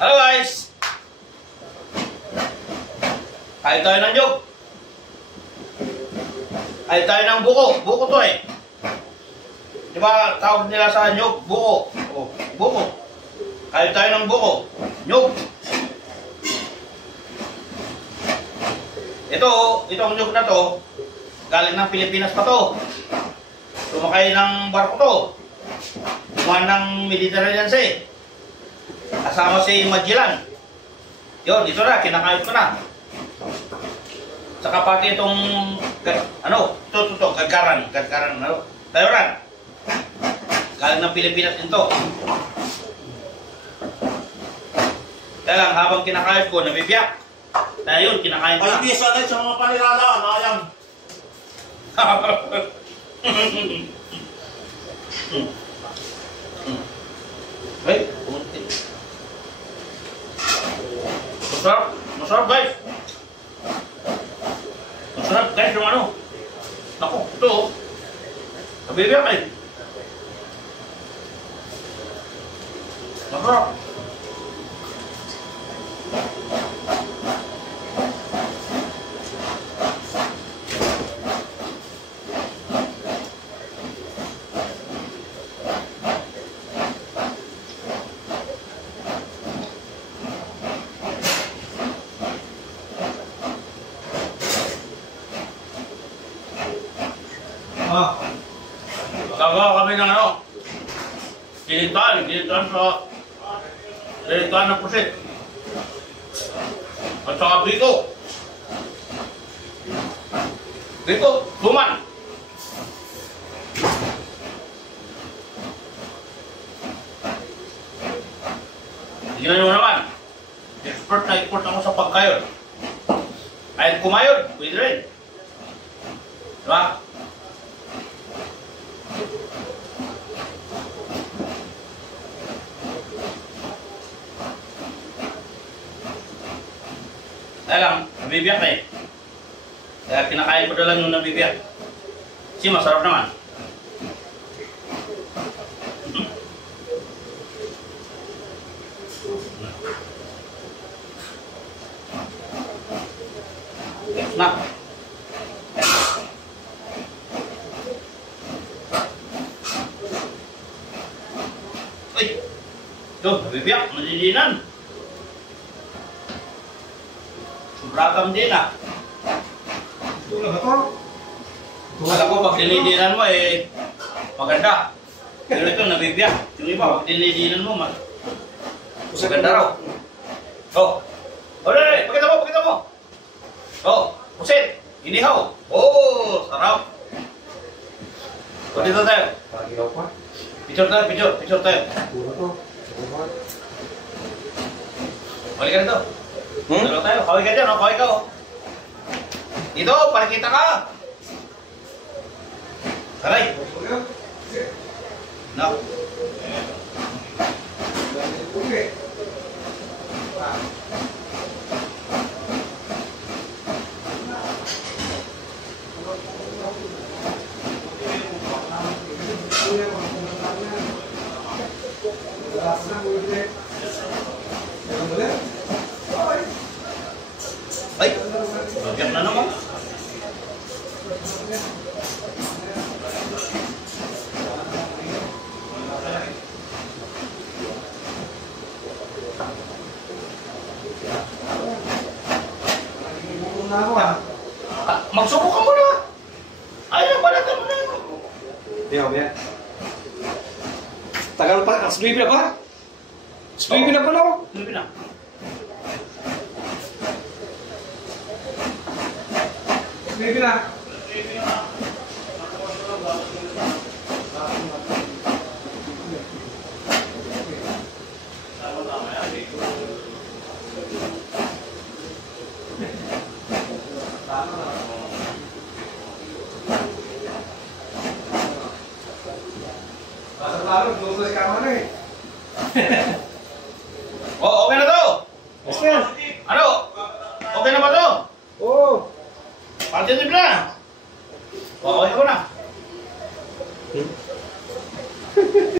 Hello guys! Kain tayo ng nyug. Kain tayo ng buko. Buko to eh. Diba tawag nila sa nyug? Buko. Oh, buko. Kain tayo ng buko. Nyug. Itong nyug na to, galing ng Pilipinas pa to. Sumakay ng barko to. Dumaan ng Mediterranean Sea. Kasama si Magellan. Yun, ito na, kinakain ko na. Saka pati itong, Gadgaran, Tayuran. Galing ng Pilipinas din to. Kaya lang, habang kinakain ko, nabibiyak. Kaya yun, kinakain ko na. Ay, hindi sanay sa mga panirala, nayang. Ay, pumunti. Masarap guys. Masarap guys yung ano. Naku, ito. Nabibiyak eh. Masarap. Gagawa kami ng Lilitan ng pusit. At saka biko. Tuman. Tingnan nyo naman. Expert ako sa pagkayod. Kahit kumayod, pwede rin. Diba? Kaya lang, nabibiyak na eh. Kaya pinakain ko na lang yung nabibiyak. Kasi masarap naman. Na. Uy! Ito, nabibiyak, malilinan. Sobratam din ah. Alam ko pag dinidinan mo eh maganda. Pero ito nabibiyak. Yung iba pag dinidinan mo maganda raw. Oh. Oh, dali, pakita mo. Oh, pusit. Inihaw. Oh, sarap. O dito tayo. Picture tayo. Balik ka dito. Dalo tayo, kaway ka dyan, kaway ka oh. Dito, parikita ka. Taray. No. Ay, bagyan na naman. Magsubok ka muna. Ay, balatan mo na yun. Diyan. Tagal pa, asbibi na ba? Asbibi na pala. Asbibi na. Asbibi na. Pasal lalu 12 kamar nih. Oh, okay na to. Yes, Ano? Okay na ba to? oh. Pagdating na. Okay ko na.